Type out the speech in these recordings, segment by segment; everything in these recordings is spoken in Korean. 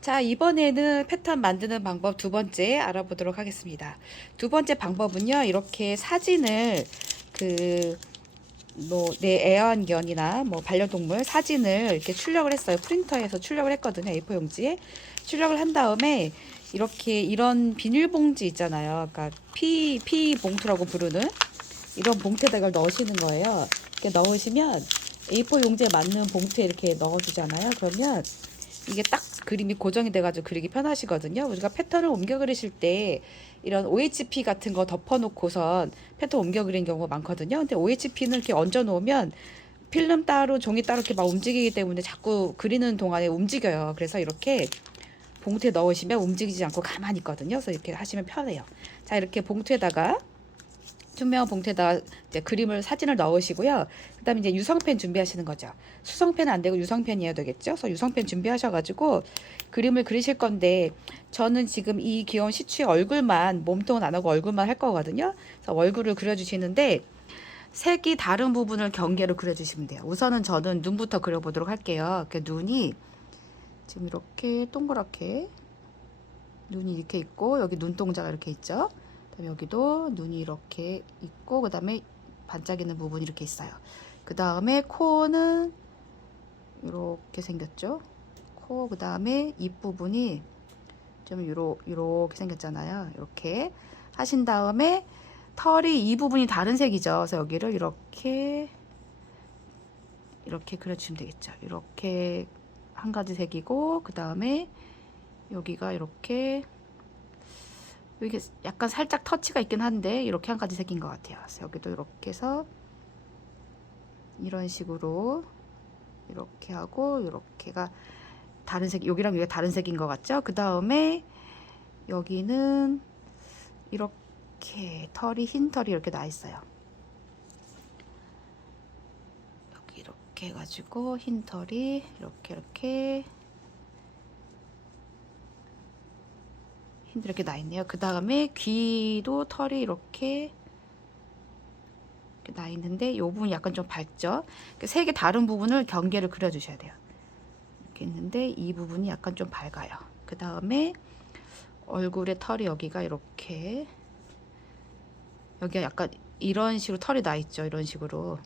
자, 이번에는 패턴 만드는 방법 두 번째 알아보도록 하겠습니다. 두 번째 방법은요, 이렇게 사진을 내 애완견이나 뭐 반려동물 사진을 이렇게 출력을 했어요. 프린터에서 출력을 했거든요. A4 용지에 출력을 한 다음에 이렇게 이런 비닐봉지 있잖아요. 그러니까 피 봉투라고 부르는 이런 봉투에다가 넣으시는 거예요. 이렇게 넣으시면 A4 용지에 맞는 봉투에 이렇게 넣어주잖아요. 그러면 이게 딱 그림이 고정이 돼가지고 그리기 편하시거든요. 우리가 패턴을 옮겨 그리실 때 이런 OHP 같은 거 덮어놓고선 패턴 옮겨 그리는 경우가 많거든요. 근데 OHP는 이렇게 얹어 놓으면 필름 따로 종이 따로 이렇게 막 움직이기 때문에 자꾸 그리는 동안에 움직여요. 그래서 이렇게 봉투에 넣으시면 움직이지 않고 가만히 있거든요. 그래서 이렇게 하시면 편해요. 자, 이렇게 봉투에다가 투명 봉투에다 이제 그림을 사진을 넣으시고요. 그다음에 이제 유성펜 준비하시는 거죠. 수성펜은 안 되고 유성펜이어야 되겠죠. 그래서 유성펜 준비하셔가지고 그림을 그리실 건데 저는 지금 이 귀여운 시추의 얼굴만 몸통은 안 하고 얼굴만 할 거거든요. 그래서 얼굴을 그려주시는데 색이 다른 부분을 경계로 그려주시면 돼요. 우선은 저는 눈부터 그려보도록 할게요. 눈이 지금 이렇게 동그랗게 눈이 이렇게 있고 여기 눈동자가 이렇게 있죠. 여기도 눈이 이렇게 있고 그 다음에 반짝이는 부분이 이렇게 있어요. 그 다음에 코는 이렇게 생겼죠. 코, 그 다음에 입 부분이 좀 이렇게 생겼잖아요. 이렇게 하신 다음에 털이 이 부분이 다른 색이죠. 그래서 여기를 이렇게 그려주시면 되겠죠. 이렇게 한 가지 색이고 그 다음에 여기가 이렇게 이게 약간 살짝 터치가 있긴 한데 이렇게 한 가지 색인 것 같아요. 그래서 여기도 이렇게 해서 이런 식으로 이렇게 하고 이렇게가 다른 색, 여기랑 여기가 다른 색인 것 같죠? 그 다음에 여기는 이렇게 털이 흰 털이 이렇게 나 있어요. 여기 이렇게 해가지고 흰 털이 이렇게 이렇게 나 있네요. 그 다음에 귀도 털이 이렇게 나 있는데 이 부분이 약간 좀 밝죠. 색의 다른 부분을 경계를 그려 주셔야 돼요. 이렇게 있는데 이 부분이 약간 좀 밝아요. 그 다음에 얼굴에 털이 여기가 이렇게 여기가 약간 이런 식으로 털이 나 있죠. 이런 식으로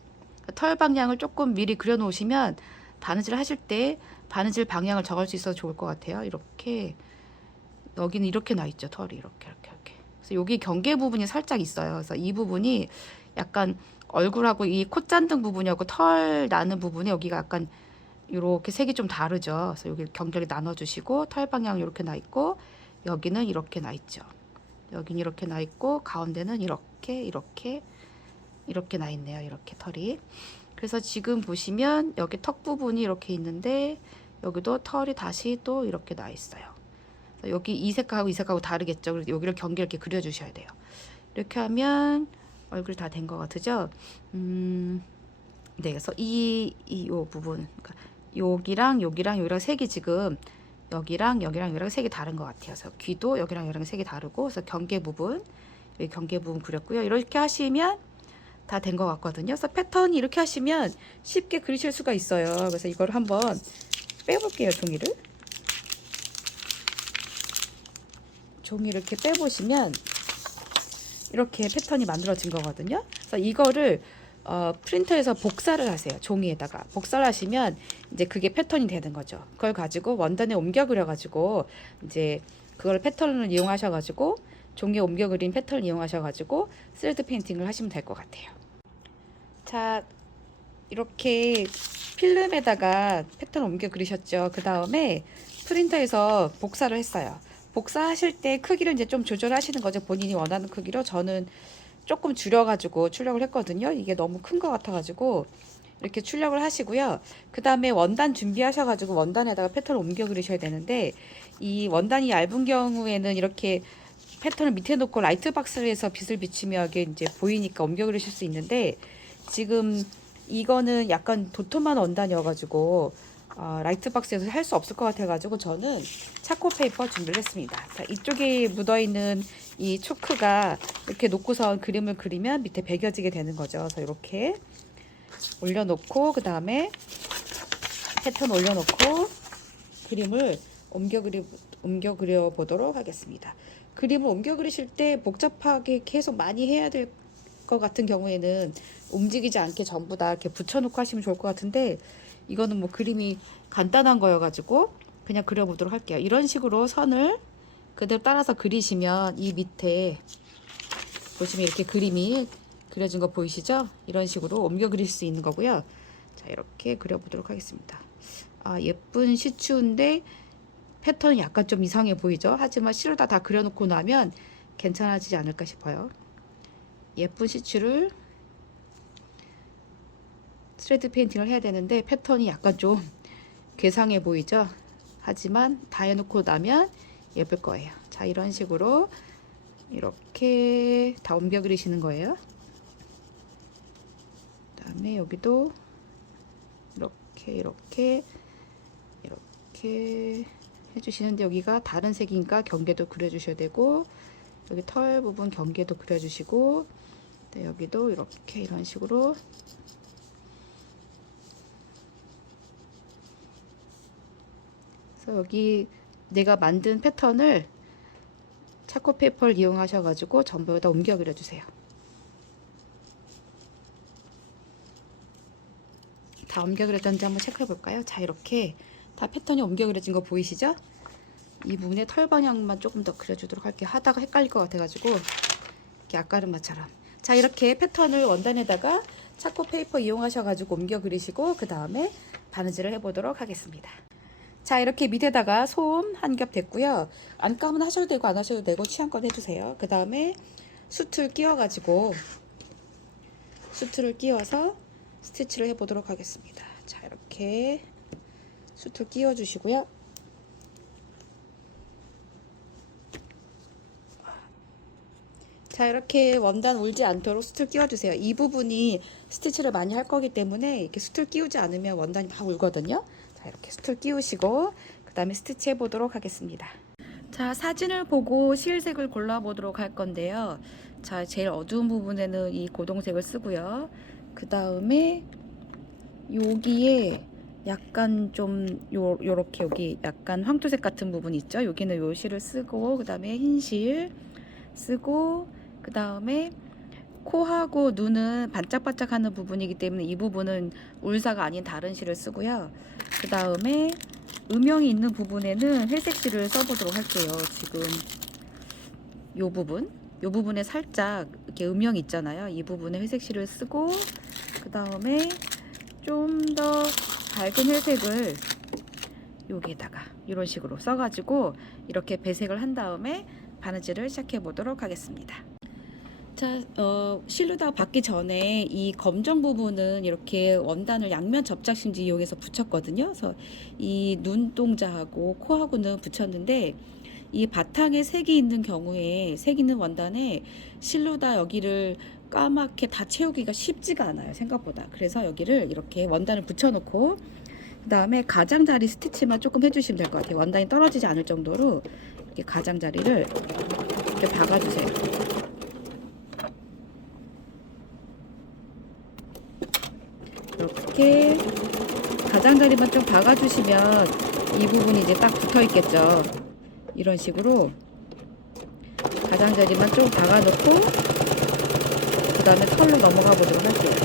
털 방향을 조금 미리 그려 놓으시면 바느질 하실 때 바느질 방향을 정할 수 있어서 좋을 것 같아요. 이렇게 여기는 이렇게 나 있죠. 털이 이렇게. 그래서 여기 경계 부분이 살짝 있어요. 그래서 이 부분이 약간 얼굴하고 이 콧잔등 부분하고 털 나는 부분에 여기가 약간 이렇게 색이 좀 다르죠. 그래서 여기 경계를 나눠주시고 털 방향 이렇게 나 있고 여기는 이렇게 나 있죠. 여기는 이렇게 나 있고 가운데는 이렇게 나 있네요. 이렇게 털이. 그래서 지금 보시면 여기 턱 부분이 이렇게 있는데 여기도 털이 다시 또 이렇게 나 있어요. 여기 이 색하고 이 색하고 다르겠죠. 그래서 여기를 경계를 이렇게 그려주셔야 돼요. 이렇게 하면 얼굴이 다 된 것 같으죠? 네, 그래서 요 부분, 그러니까 여기랑 색이 지금 여기랑 색이 다른 것 같아요. 그래서 귀도 여기랑 색이 다르고, 그래서 경계 부분, 여기 경계 부분 그렸고요. 이렇게 하시면 다 된 것 같거든요. 그래서 패턴이 이렇게 하시면 쉽게 그리실 수가 있어요. 그래서 이걸 한번 빼볼게요, 종이를 이렇게 빼보시면 이렇게 패턴이 만들어진 거거든요. 그래서 이거를 프린터에서 복사를 하세요. 종이에다가 복사를 하시면 이제 그게 패턴이 되는 거죠. 그걸 가지고 원단에 옮겨 그려가지고 이제 그걸 패턴을 이용하셔가지고 종이에 옮겨 그린 패턴을 이용하셔가지고 스레드 페인팅을 하시면 될 것 같아요. 자, 이렇게 필름에다가 패턴 옮겨 그리셨죠. 그 다음에 프린터에서 복사를 했어요. 복사하실 때 크기를 이제 좀 조절하시는 거죠. 본인이 원하는 크기로. 저는 조금 줄여가지고 출력을 했거든요. 이게 너무 큰 것 같아가지고 이렇게 출력을 하시고요. 그 다음에 원단 준비하셔가지고 원단에다가 패턴을 옮겨 그리셔야 되는데 이 원단이 얇은 경우에는 이렇게 패턴을 밑에 놓고 라이트 박스를 해서 빛을 비추면 이게 이제 보이니까 옮겨 그리실 수 있는데 지금 이거는 약간 도톰한 원단이어가지고 라이트 박스에서 할 수 없을 것 같아가지고 저는 차코 페이퍼 준비를 했습니다. 자, 이쪽에 묻어있는 이 초크가 이렇게 놓고서 그림을 그리면 밑에 베겨지게 되는 거죠. 그래서 이렇게 올려놓고 그 다음에 패턴 올려놓고 그림을 옮겨 그려 보도록 하겠습니다. 그림을 옮겨 그리실 때 복잡하게 계속 많이 해야 될 것 같은 경우에는 움직이지 않게 전부 다 이렇게 붙여놓고 하시면 좋을 것 같은데, 이거는 뭐 그림이 간단한 거여가지고 그냥 그려보도록 할게요. 이런 식으로 선을 그대로 따라서 그리시면 이 밑에 보시면 이렇게 그림이 그려진 거 보이시죠? 이런 식으로 옮겨 그릴 수 있는 거고요. 자, 이렇게 그려보도록 하겠습니다. 아, 예쁜 시추인데 패턴이 약간 좀 이상해 보이죠? 하지만 실로다 다 그려놓고 나면 괜찮아지지 않을까 싶어요. 예쁜 시추를 스레드 페인팅을 해야 되는데 패턴이 약간 좀 괴상해 보이죠? 하지만 다 해놓고 나면 예쁠 거예요. 자, 이런 식으로 이렇게 다 옮겨 그리시는 거예요. 그 다음에 여기도 이렇게 해주시는데, 여기가 다른 색이니까 경계도 그려주셔야 되고, 여기 털 부분 경계도 그려주시고, 네, 여기도 이렇게 이런 식으로 그래서 여기 내가 만든 패턴을 차코 페이퍼를 이용하셔가지고 전부 다 옮겨 그려주세요. 다 옮겨 그렸던지 한번 체크해 볼까요? 자, 이렇게 다 패턴이 옮겨 그려진 거 보이시죠? 이 부분에 털 방향만 조금 더 그려주도록 할게요. 하다가 헷갈릴 것 같아가지고 이렇게 앞가름마처럼. 자, 이렇게 패턴을 원단에다가 차코 페이퍼 이용하셔가지고 옮겨 그리시고 그 다음에 바느질을 해보도록 하겠습니다. 자, 이렇게 밑에다가 솜 한 겹 됐고요. 안감은 하셔도 되고 안 하셔도 되고 취향껏 해주세요. 그 다음에 수틀 끼워가지고 수틀을 끼워서 스티치를 해보도록 하겠습니다. 자, 이렇게 수틀 끼워주시고요. 자, 이렇게 원단 울지 않도록 수틀 끼워주세요. 이 부분이 스티치를 많이 할 거기 때문에 이렇게 수틀 끼우지 않으면 원단이 막 울거든요. 자, 이렇게 수틀 끼우시고 그 다음에 스티치 해보도록 하겠습니다. 자, 사진을 보고 실색을 골라보도록 할 건데요. 자, 제일 어두운 부분에는 이 고동색을 쓰고요. 그 다음에 여기에 약간 좀 요렇게 여기 약간 황토색 같은 부분 있죠? 여기는 요 실을 쓰고 그 다음에 흰 실 쓰고 그 다음에 코하고 눈은 반짝반짝하는 부분이기 때문에 이 부분은 울사가 아닌 다른 실을 쓰고요. 그 다음에 음영이 있는 부분에는 회색 실을 써보도록 할게요. 지금 요 부분에 살짝 이렇게 음영이 있잖아요. 이 부분에 회색 실을 쓰고 그 다음에 좀 더 밝은 회색을 여기에다가 이런 식으로 써가지고 이렇게 배색을 한 다음에 바느질을 시작해 보도록 하겠습니다. 자, 실루다 받기 전에 이 검정 부분은 이렇게 원단을 양면 접착심지 이용해서 붙였거든요. 그래서 이 눈동자하고 코하고는 붙였는데 이 바탕에 색이 있는 경우에 색 있는 원단에 실루다 여기를 까맣게 다 채우기가 쉽지가 않아요, 생각보다. 그래서 여기를 이렇게 원단을 붙여놓고 그 다음에 가장자리 스티치만 조금 해주시면 될 것 같아요. 원단이 떨어지지 않을 정도로 이렇게 가장자리를 이렇게 박아주세요. 이렇게 가장자리만 좀 박아주시면 이 부분이 이제 딱 붙어 있겠죠. 이런 식으로 가장자리만 좀 박아놓고 그 다음에 털로 넘어가 보도록 할게요.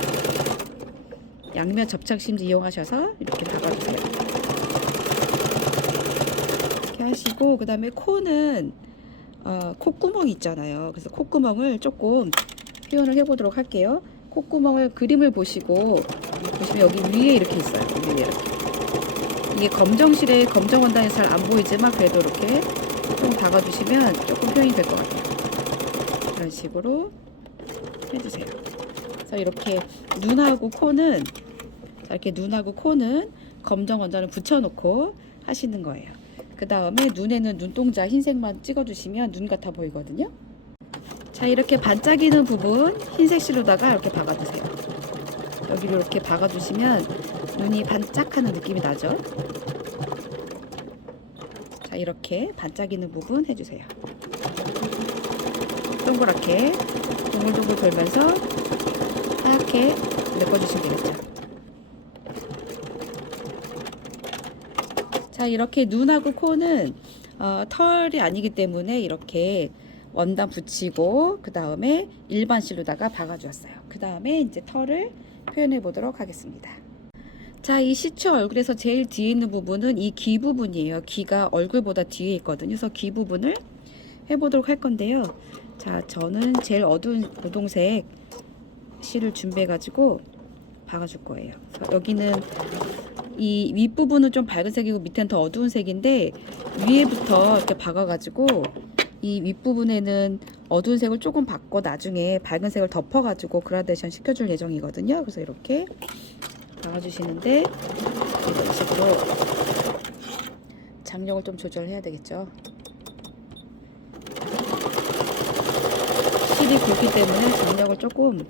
양면 접착심지 이용하셔서 이렇게 박아주세요. 이렇게 하시고 그 다음에 코는 콧구멍이 있잖아요. 그래서 콧구멍을 조금 표현을 해보도록 할게요. 콧구멍을 그림을 보시면 여기 위에 이렇게 있어요. 위에 이렇게. 이게 검정실에 검정 원단이 잘 안 보이지만 그래도 이렇게 조금 박아주시면 조금 표현이 될 것 같아요. 이런 식으로 해주세요. 그래서 이렇게 눈하고 코는 검정 원단을 붙여놓고 하시는 거예요. 그 다음에 눈에는 눈동자 흰색만 찍어주시면 눈 같아 보이거든요. 자, 이렇게 반짝이는 부분 흰색 실로다가 이렇게 박아주세요. 여기를 이렇게 박아주시면 눈이 반짝하는 느낌이 나죠. 자, 이렇게 반짝이는 부분 해주세요. 동그랗게 동글동글 돌면서 하얗게 메꿔주시면 되겠죠. 자, 이렇게 눈하고 코는 털이 아니기 때문에 이렇게 원단 붙이고 그 다음에 일반 실로다가 박아주었어요. 그 다음에 이제 털을 표현해 보도록 하겠습니다. 자, 이 시추 얼굴에서 제일 뒤에 있는 부분은 이 귀 부분이에요. 귀가 얼굴보다 뒤에 있거든요. 그래서 귀 부분을 해보도록 할 건데요. 자, 저는 제일 어두운 고동색 실을 준비해 가지고 박아줄 거예요. 그래서 여기는 이 윗부분은 좀 밝은 색이고 밑에는 더 어두운 색인데 위에부터 이렇게 박아가지고 이 윗부분에는 어두운 색을 조금 받고 나중에 밝은 색을 덮어가지고 그라데이션 시켜줄 예정이거든요. 그래서 이렇게 박아주시는데 이런 식으로 장력을 좀 조절해야 되겠죠. 실이 굵기 때문에 장력을 조금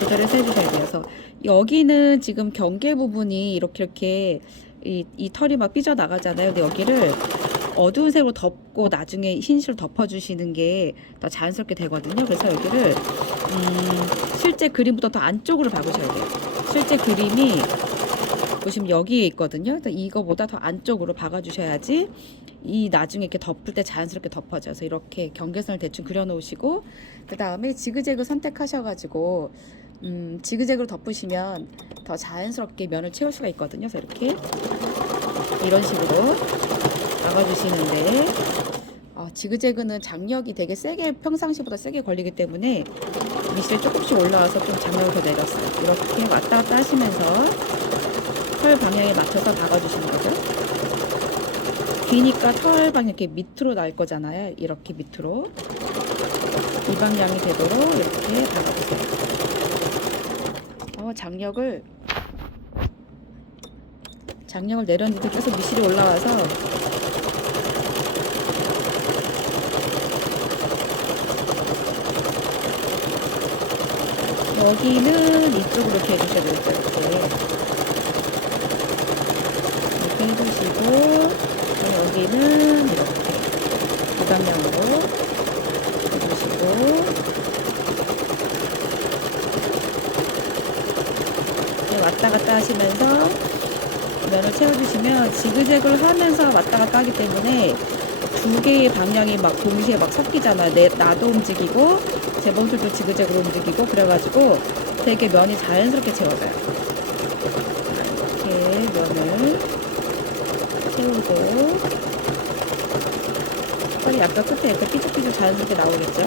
조절해서 해주셔야 돼요. 그래서 여기는 지금 경계 부분이 이렇게 이 털이 막 삐져나가잖아요. 근데 여기를 어두운 색으로 덮고 나중에 흰실로 덮어주시는 게 더 자연스럽게 되거든요. 그래서 여기를 실제 그림보다 더 안쪽으로 박으셔야 돼요. 실제 그림이 보시면 여기에 있거든요. 그래서 이거보다 더 안쪽으로 박아주셔야지 이 나중에 이렇게 덮을 때 자연스럽게 덮어져요. 그래서 이렇게 경계선을 대충 그려놓으시고 그 다음에 지그재그 선택하셔가지고 지그재그로 덮으시면 더 자연스럽게 면을 채울 수가 있거든요. 그래서 이렇게 이런 식으로 박아주시는데 지그재그는 장력이 되게 세게 평상시보다 세게 걸리기 때문에 미실에 조금씩 올라와서 좀 장력을 더 내렸어요. 이렇게 왔다 갔다 하시면서 털 방향에 맞춰서 박아주시는 거죠. 귀니까 털 방향 이렇게 밑으로 날 거잖아요. 이렇게 밑으로 이 방향이 되도록 이렇게 박아주세요. 장력을 내렸는데 계속 미실이 올라와서 여기는 이쪽으로 이렇게 해주셔야 되겠죠. 이렇게 해주시고 여기는 이렇게 이 방향으로 해주시고 왔다 갔다 하시면서 면을 채워주시면 지그재그를 하면서 왔다 갔다 하기 때문에 두 개의 방향이 막 동시에 막 섞이잖아요. 나도 움직이고 재봉틀도 지그재그로 움직이고 그래가지고 되게 면이 자연스럽게 채워져요. 이렇게 면을 채우고 털이 아까 끝에 이렇게 삐죽삐죽 자연스럽게 나오겠죠?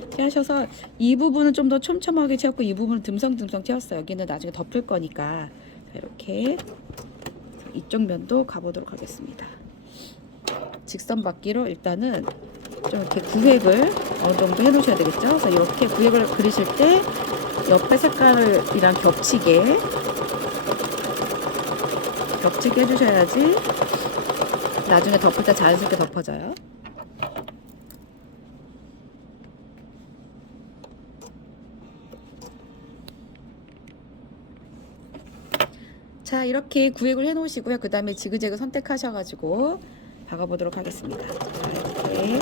이렇게 하셔서 이 부분은 좀 더 촘촘하게 채웠고 이 부분은 듬성듬성 채웠어요. 여기는 나중에 덮을 거니까 이렇게 이쪽 면도 가보도록 하겠습니다. 직선 받기로 일단은 좀 이렇게 구획을 어느 정도 해 놓으셔야 되겠죠. 그래서 이렇게 구획을 그리실 때 옆에 색깔이랑 겹치게 해주셔야지 나중에 덮을 때 자연스럽게 덮어져요. 자, 이렇게 구획을 해 놓으시고요. 그 다음에 지그재그 선택하셔가지고 박아보도록 하겠습니다. 자, 이렇게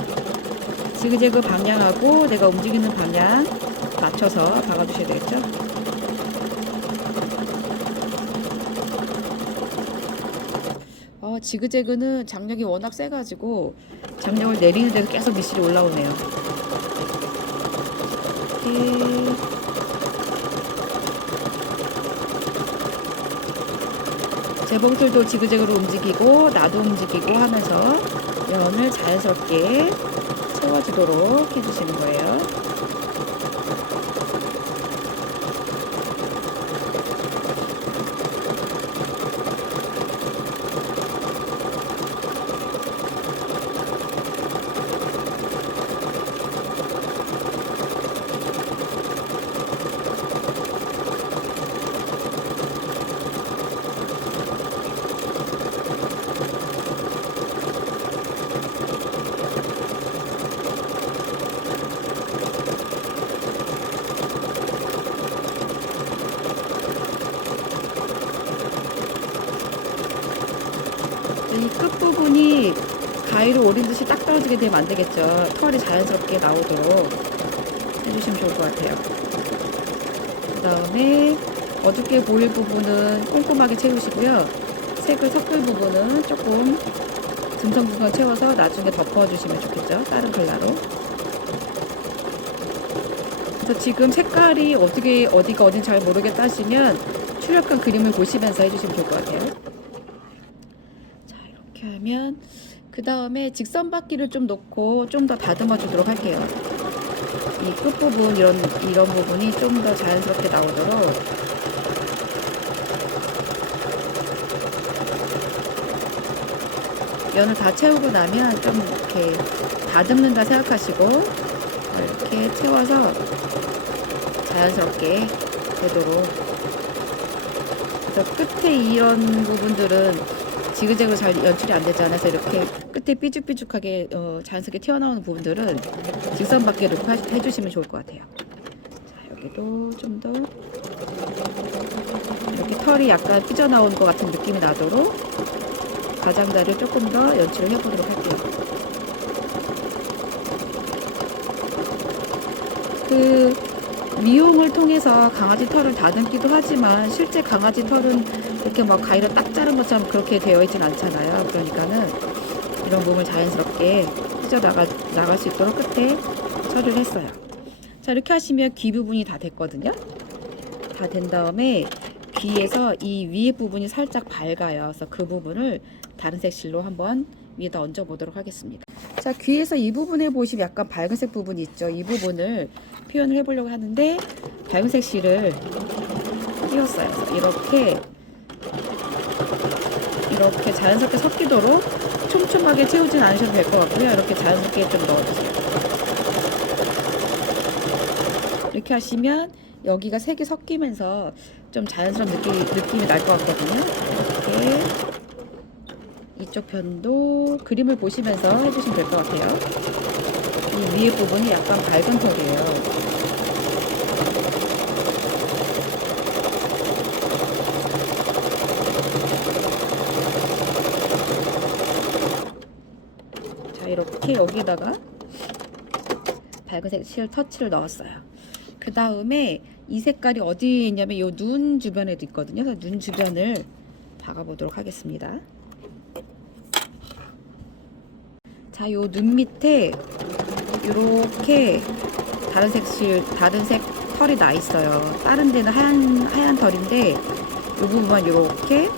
지그재그 방향하고 내가 움직이는 방향 맞춰서 박아주셔야 되겠죠. 지그재그는 장력이 워낙 세가지고 장력을 내리는 데서 계속 미실이 올라오네요. 이렇게 재봉틀도 지그재그로 움직이고 나도 움직이고 하면서 면을 자연스럽게 채워지도록 해주시는 거예요. 이 끝부분이 가위로 오린 듯이 딱 떨어지게 되면 안 되겠죠. 털이 자연스럽게 나오도록 해주시면 좋을 것 같아요. 그 다음에 어둡게 보일 부분은 꼼꼼하게 채우시고요. 색을 섞을 부분은 조금 듬성듬성 채워서 나중에 덮어주시면 좋겠죠. 다른 컬러로. 그래서 지금 색깔이 어떻게 어디가 어딘지 잘 모르겠다 하시면 출력한 그림을 보시면서 해주시면 좋을 것 같아요. 자, 이렇게 하면 그 다음에 직선바퀴를 좀 놓고 좀 더 다듬어 주도록 할게요. 이 끝부분 이런 부분이 좀 더 자연스럽게 나오도록 면을 다 채우고 나면 좀 이렇게 다듬는다 생각하시고 이렇게 채워서 자연스럽게 되도록. 그래서 끝에 이런 부분들은 지그재그로 잘 연출이 안 되잖아요. 그래서 이렇게 끝에 삐죽삐죽하게 자연스럽게 튀어나오는 부분들은 직선밖에 놓고 해주시면 좋을 것 같아요. 자, 여기도 좀 더 이렇게 털이 약간 삐져나온 것 같은 느낌이 나도록 가장자리를 조금 더 연출을 해보도록 할게요. 그 미용을 통해서 강아지 털을 다듬기도 하지만 실제 강아지 털은 이렇게 막 가위로 딱 자른 것처럼 그렇게 되어 있진 않잖아요. 그러니까는 이런 부분을 자연스럽게 나갈 수 있도록 끝에 처리를 했어요. 자, 이렇게 하시면 귀 부분이 다 됐거든요. 다 된 다음에 귀에서 이 위에 부분이 살짝 밝아요. 그래서 그 부분을 다른 색 실로 한번 위에다 얹어 보도록 하겠습니다. 자, 귀에서 이 부분에 보시면 약간 밝은색 부분이 있죠. 이 부분을 표현을 해보려고 하는데 밝은색 실을 띄웠어요. 이렇게 자연스럽게 섞이도록 촘촘하게 채우진 않으셔도 될 것 같고요. 이렇게 자연스럽게 좀 넣어주세요. 이렇게 하시면 여기가 색이 섞이면서 좀 자연스러운 느낌이 날 것 같거든요. 이렇게 이쪽 편도 그림을 보시면서 해주시면 될 것 같아요. 이 위에 부분이 약간 밝은 털이에요. 자, 이렇게 여기다가 밝은색 실 터치를 넣었어요. 그 다음에 이 색깔이 어디에 있냐면 이 눈 주변에도 있거든요. 그래서 눈 주변을 박아보도록 하겠습니다. 자, 요 눈 밑에 이렇게 다른 색 털이 나 있어요. 다른 데는 하얀 털인데 이 부분만 이렇게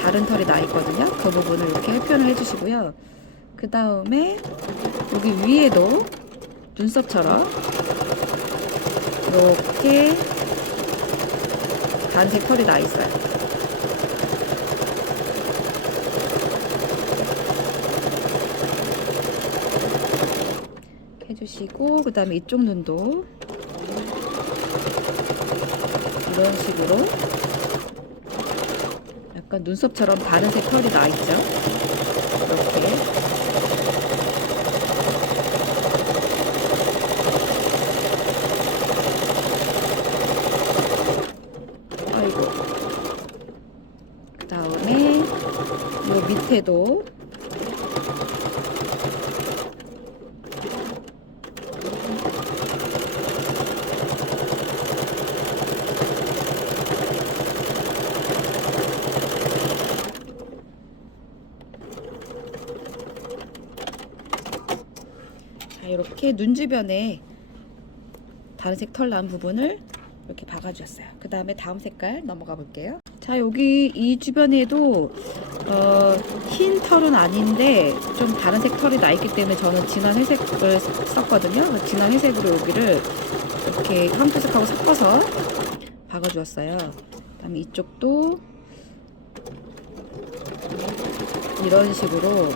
다른 털이 나 있거든요. 그 부분을 이렇게 표현을 해주시고요. 그 다음에 여기 위에도 눈썹처럼 이렇게 단색 털이 나 있어요. 해주시고 그 다음에 이쪽 눈도 이런 식으로 약간 눈썹처럼 다른색 털이 나 있죠. 이렇게 그 다음에 요 밑에도 자, 이렇게 눈 주변에 다른색 털 난 부분을 이렇게 박아주셨어요. 그 다음에 다음 색깔 넘어가 볼게요. 자, 여기 이 주변에도 흰 털은 아닌데 좀 다른색 털이 나 있기 때문에 저는 진한 회색을 썼거든요. 진한 회색으로 여기를 이렇게 황토색하고 섞어서 박아주었어요. 그 다음에 이쪽도 이런 식으로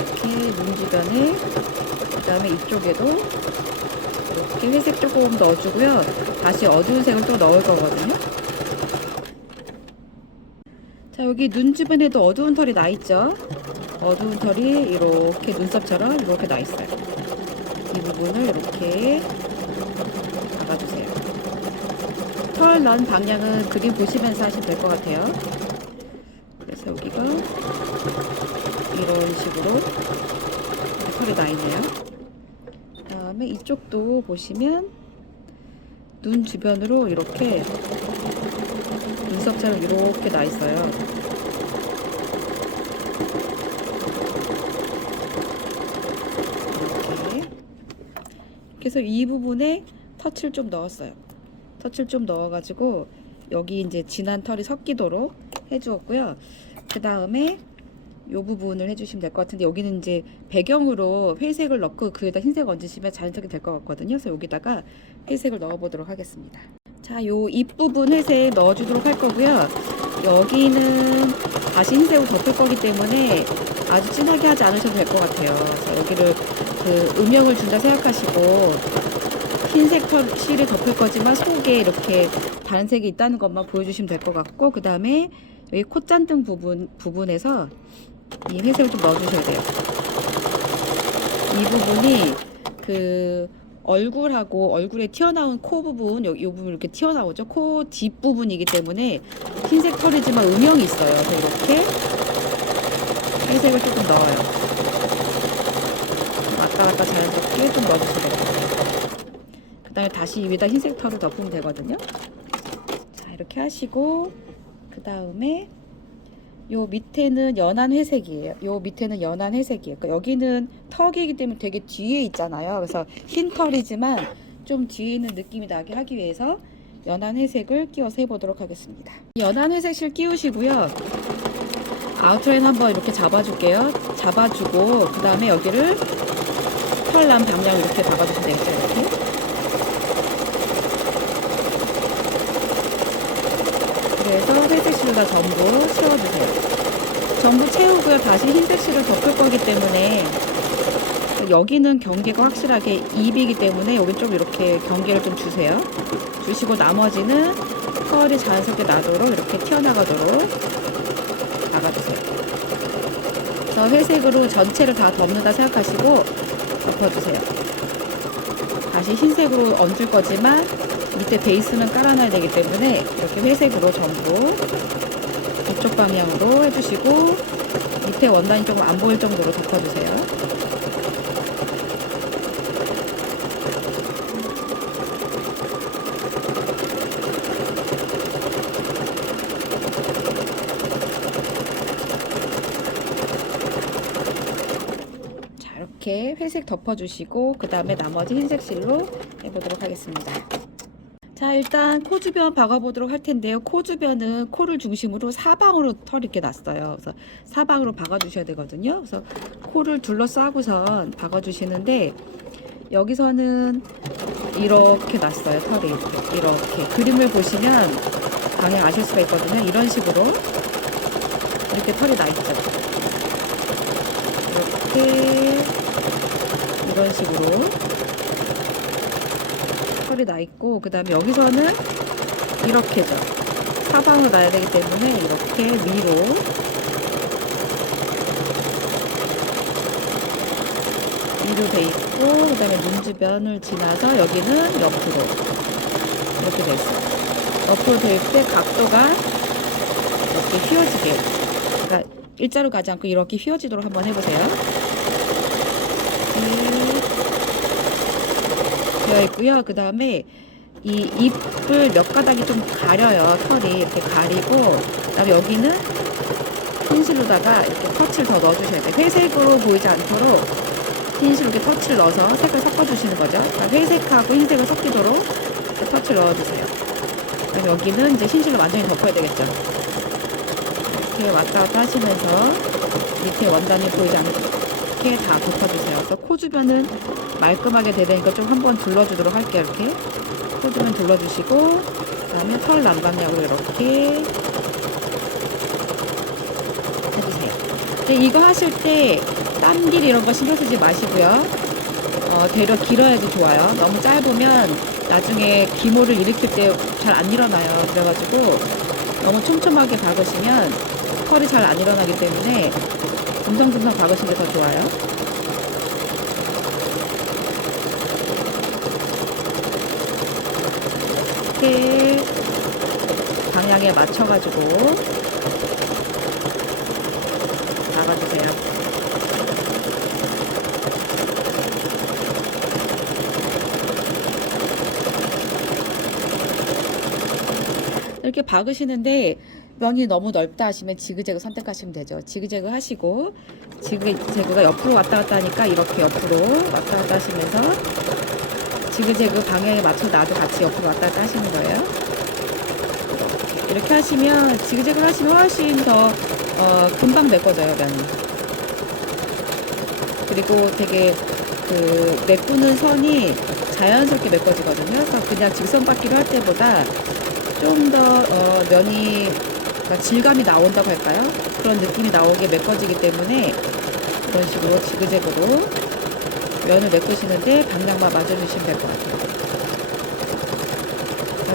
이렇게 눈 주변에, 그 다음에 이쪽에도 이렇게 회색 조금 넣어주고요. 다시 어두운 색을 또 넣을 거거든요. 자, 여기 눈 주변에도 어두운 털이 나 있죠. 어두운 털이 이렇게 눈썹처럼 이렇게 나 있어요. 이 부분을 이렇게 박아주세요. 털 난 방향은 그림 보시면서 하시면 될 것 같아요. 그래서 여기가 이런 식으로 털이 나 있네요. 그 다음에 이쪽도 보시면 눈 주변으로 이렇게 구석처럼 이렇게 나 있어요. 이렇게. 그래서 이 부분에 터치를 좀 넣었어요. 터치를 좀 넣어가지고 여기 이제 진한 털이 섞이도록 해주었고요. 그 다음에 이 부분을 해주시면 될 것 같은데, 여기는 이제 배경으로 회색을 넣고 그에다 흰색 얹으시면 자연스럽게 될 것 같거든요. 그래서 여기다가 회색을 넣어 보도록 하겠습니다. 자, 요 입부분 회색 넣어주도록 할 거고요. 여기는 다시 흰색으로 덮을 거기 때문에 아주 진하게 하지 않으셔도 될 것 같아요. 그래서 여기를 그 음영을 준다 생각하시고 흰색 실이 덮을 거지만 속에 이렇게 다른 색이 있다는 것만 보여주시면 될 것 같고, 그 다음에 여기 콧잔등 부분에서 이 회색을 좀 넣어주셔야 돼요. 이 부분이 그 얼굴하고 얼굴에 튀어나온 코 부분, 이 부분 이렇게 튀어나오죠. 코 뒷부분이기 때문에 흰색 털이지만 음영이 있어요. 그래서 이렇게 회색을 조금 넣어요. 왔다 갔다 자연스럽게 좀 넣어주시면 돼요. 그 다음에 다시 위에다 흰색 털을 덮으면 되거든요. 자, 이렇게 하시고, 그 다음에 요 밑에는 연한 회색이에요. 요 밑에는 연한 회색이에요. 그러니까 여기는 턱이기 때문에 되게 뒤에 있잖아요. 그래서 흰 털이지만 좀 뒤에 있는 느낌이 나게 하기 위해서 연한 회색을 끼워서 해보도록 하겠습니다. 연한 회색 실 끼우시고요. 아우트라인 한번 이렇게 잡아줄게요. 잡아주고, 그 다음에 여기를 털난 방향 이렇게 박아주시면 되겠죠. 이렇게. 그래서 회색 실을 전부 채워주세요. 전부 채우고요. 다시 흰색 실을 덮을 거기 때문에 여기는 경계가 확실하게 입이기 때문에 여기 좀 이렇게 경계를 좀 주세요. 주시고 나머지는 털이 자연스럽게 나도록 이렇게 튀어나가도록 박아주세요. 그래서 회색으로 전체를 다 덮는다 생각하시고 덮어주세요. 다시 흰색으로 얹을 거지만 밑에 베이스는 깔아놔야 되기 때문에 이렇게 회색으로 전부 이쪽 방향으로 해주시고, 밑에 원단이 조금 안 보일 정도로 덮어주세요. 자, 이렇게 회색 덮어주시고, 그 다음에 나머지 흰색 실로 해보도록 하겠습니다. 자, 일단 코 주변 박아보도록 할 텐데요. 코 주변은 코를 중심으로 사방으로 털이 이렇게 났어요. 그래서 사방으로 박아주셔야 되거든요. 그래서 코를 둘러싸고선 박아주시는데, 여기서는 이렇게 났어요. 털이 이렇게 그림을 보시면 방향 아실 수가 있거든요. 이런 식으로 이렇게 털이 나 있죠. 이렇게 이런 식으로 털이 나 있고, 그 다음에 여기서는 이렇게죠. 사방으로 나야 되기 때문에 이렇게 위로 돼 있고, 그 다음에 눈 주변을 지나서 여기는 옆으로 이렇게 돼 있어요. 옆으로 돼 있을 때 각도가 이렇게 휘어지게, 그러니까 일자로 가지 않고 이렇게 휘어지도록 한번 해보세요. 되어 있고요. 그 다음에 이 잎을 몇 가닥이 좀 가려요. 털이 이렇게 가리고, 그 다음에 여기는 흰실로다가 이렇게 터치를 더 넣어주셔야 돼요. 회색으로 보이지 않도록 흰실로 이렇게 터치를 넣어서 색을 섞어주시는 거죠. 그러니까 회색하고 흰색을 섞이도록 이렇게 터치를 넣어주세요. 그럼 여기는 이제 흰실로 완전히 덮어야 되겠죠. 이렇게 왔다 갔다 하시면서 밑에 원단이 보이지 않게 다 덮어주세요. 그래서 코 주변은 말끔하게 되니까 좀 한번 둘러주도록 할게요. 이렇게 코 주변 둘러주시고, 그 다음에 털 난방약으로 이렇게 해주세요. 근데 이거 하실 때 땀 길 이런 거 신경 쓰지 마시고요. 되려 길어야지 좋아요. 너무 짧으면 나중에 기모를 일으킬 때 잘 안 일어나요. 그래가지고 너무 촘촘하게 박으시면 털이 잘 안 일어나기 때문에 듬성듬성 박으시는 게 더 좋아요. 이렇게 방향에 맞춰가지고 박아주세요. 이렇게 박으시는데 면이 너무 넓다 하시면 지그재그 선택하시면 되죠. 지그재그 하시고 지그재그가 옆으로 왔다 갔다 하니까 이렇게 옆으로 왔다 갔다 하시면서 지그재그 방향에 맞춰 나도 같이 옆으로 왔다 갔다 하시는 거예요. 이렇게 하시면 지그재그를 하시면 훨씬 더 금방 메꿔져요, 면이. 그리고 되게 그 메꾸는 선이 자연스럽게 메꿔지거든요. 그래서 그냥 직선받기로 할 때보다 좀 더 면이 그러니까 질감이 나온다고 할까요? 그런 느낌이 나오게 메꿔지기 때문에 이런 식으로 지그재그로 면을 메꾸시는데 방향만 맞춰주시면 될 것 같아요.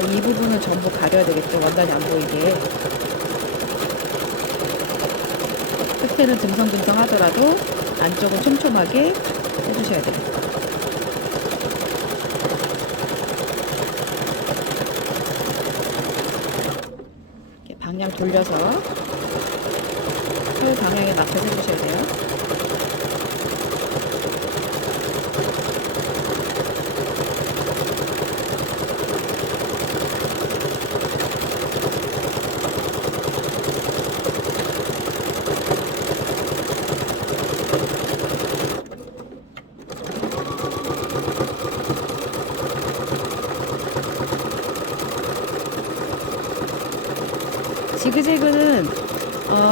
이 부분은 전부 가려야 되겠죠. 원단이 안 보이게. 끝에는 듬성듬성 하더라도 안쪽은 촘촘하게 해주셔야 돼요. 이렇게 방향 돌려서 털 방향에 맞춰서 해주셔야 돼요. 지그재그는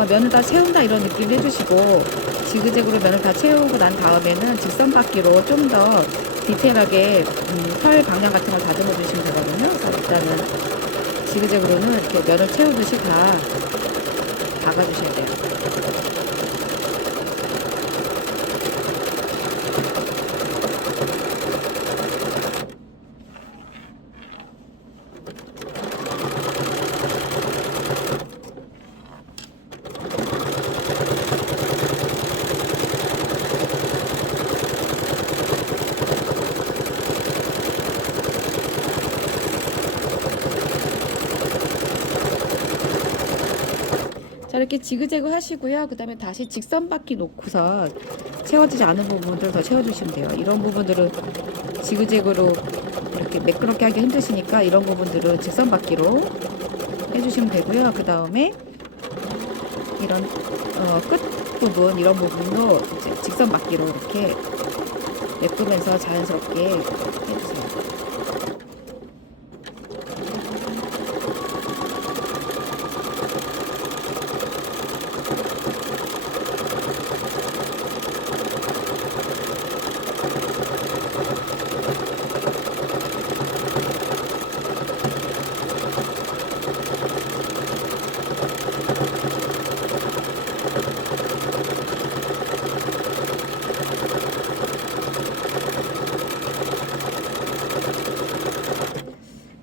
면을 다 채운다 이런 느낌을 해주시고 지그재그로 면을 다 채우고 난 다음에는 직선받기로 좀 더 디테일하게 털 방향 같은 걸 다듬어 주시면 되거든요. 그래서 일단은 지그재그로는 이렇게 면을 채우듯이 다 박아주셔야 돼요. 자, 이렇게 지그재그 하시고요. 그 다음에 다시 직선바퀴 놓고서 채워지지 않은 부분들 더 채워주시면 돼요. 이런 부분들은 지그재그로 이렇게 매끄럽게 하기 힘드시니까 이런 부분들은 직선바퀴로 해주시면 되고요. 그 다음에 이런 끝 부분 이런 부분도 이제 직선바퀴로 이렇게 메꾸면서 자연스럽게 해주세요.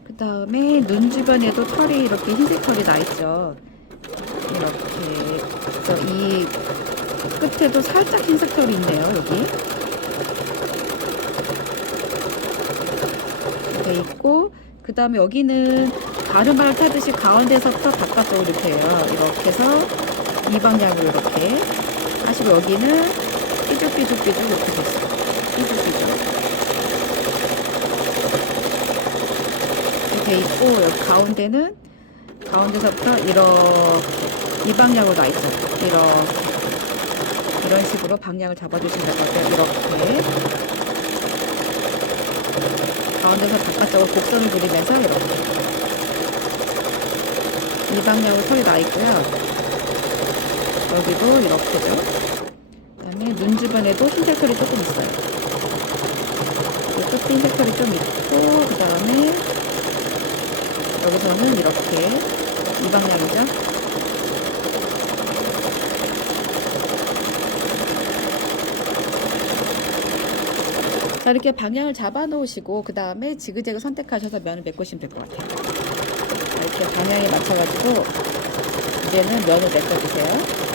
그 다음에 눈 주변에도 털이 이렇게 흰색 털이 나 있죠. 이렇게. 그래서 이 끝에도 살짝 흰색 털이 있네요. 여기. 돼 있고, 그 다음에 여기는 가르마를 타듯이 가운데서부터 바깥쪽으로 이렇게 해요. 이렇게 해서 이 방향으로 이렇게 하시고, 여기는 삐죽삐죽삐죽 이렇게 됐어요. 삐죽삐죽. 돼 있고, 여기 가운데는 가운데서부터 이렇게 이 방향으로 나 있어요. 이런 식으로 방향을 잡아주시면 될 것 같아요. 이렇게 가운데서 바깥쪽으로 곡선을 그리면서 이렇게 이 방향으로 털이 나 있고요. 여기도 이렇게죠. 그다음에 눈 주변에도 흰색 털이 조금 있어요. 이 끝에 흰색 털이 좀 있고, 그 다음에 여기서는 이렇게 이 방향이죠. 자, 이렇게 방향을 잡아 놓으시고 그 다음에 지그재그 선택하셔서 면을 메꾸시면 될 것 같아요. 자, 이렇게 방향에 맞춰가지고 이제는 면을 메꿔주세요.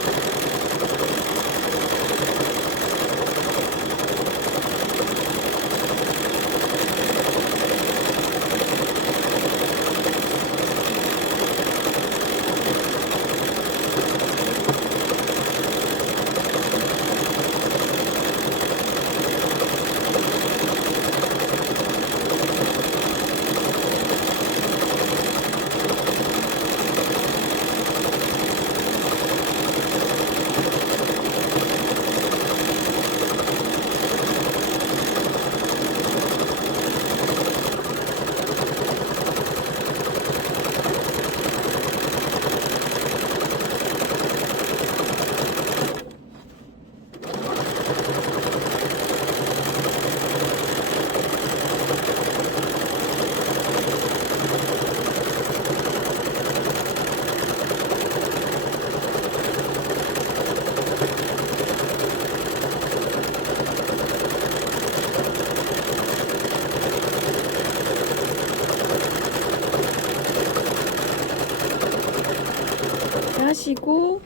하시고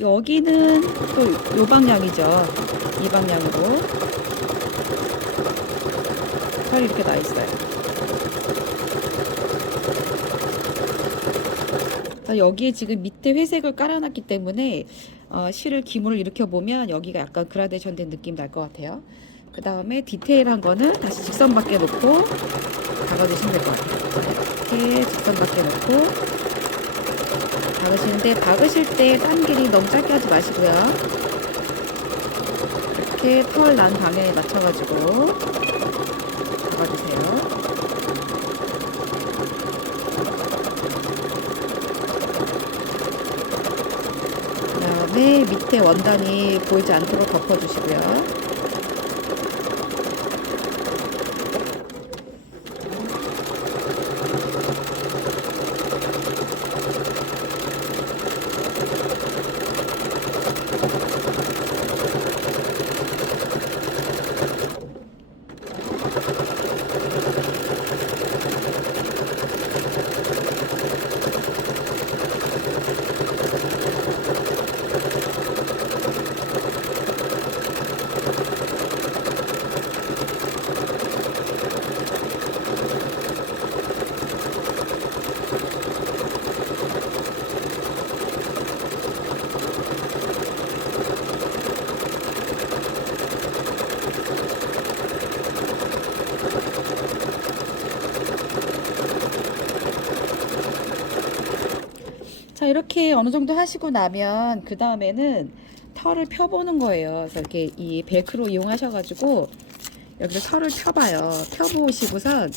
여기는 또 요 방향이죠. 이 방향으로 털이 이렇게 나 있어요. 여기에 지금 밑에 회색을 깔아놨기 때문에 실을 기물을 일으켜보면 여기가 약간 그라데이션 된 느낌 날 것 같아요. 그 다음에 디테일한 거는 다시 직선 밖에 놓고 박아주시면 될 것 같아요. 이렇게 직선 밖에 놓고 박으시는데, 박으실 때 딴 길이 너무 짧게 하지 마시고요. 이렇게 털 난 방향에 맞춰가지고 박아주세요. 그 다음에 밑에 원단이 보이지 않도록 덮어주시고요. 자, 이렇게 어느 정도 하시고 나면 그 다음에는 털을 펴보는 거예요. 그래서 이렇게 이 벨크로 이용하셔가지고 여기를 털을 펴봐요. 펴보시고선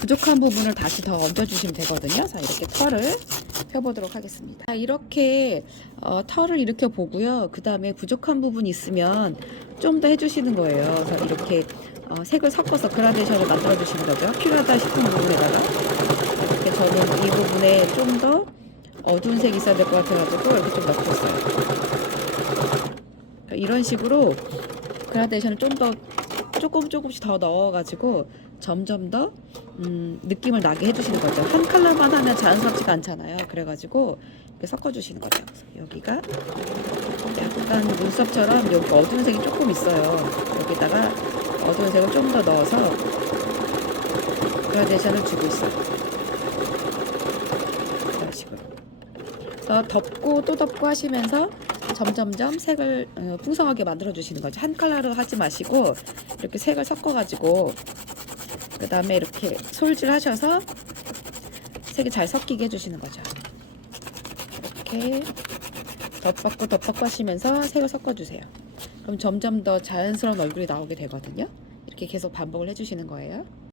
부족한 부분을 다시 더 얹어주시면 되거든요. 자, 이렇게 털을 펴보도록 하겠습니다. 자, 이렇게 털을 일으켜 보고요. 그 다음에 부족한 부분이 있으면 좀 더 해주시는 거예요. 그래서 이렇게 색을 섞어서 그라데이션을 만들어 주시는 거죠. 필요하다 싶은 부분에다가 이렇게 저는 이 부분에 좀 더 어두운 색이 있어야 될 것 같아가지고 이렇게 좀 넣었어요. 그러니까 이런 식으로 그라데이션을 좀 더 조금씩 더 넣어가지고 점점 더 느낌을 나게 해주시는 거죠. 한 컬러만 하면 자연스럽지가 않잖아요. 그래가지고 이렇게 섞어주시는 거죠. 여기가 약간 눈썹처럼 여기 어두운 색이 조금 있어요. 여기다가 어두운 색을 좀 더 넣어서 그라데이션을 주고 있어요. 이런 식으로. 그래서 덮고 또 덮고 하시면서 점점점 색을 풍성하게 만들어 주시는 거죠. 한 컬러로 하지 마시고 이렇게 색을 섞어 가지고 그 다음에 이렇게 솔질 하셔서 색이 잘 섞이게 해주시는 거죠. 이렇게 덮받고 하시면서 색을 섞어주세요. 그럼 점점 더 자연스러운 얼굴이 나오게 되거든요. 이렇게 계속 반복을 해주시는 거예요.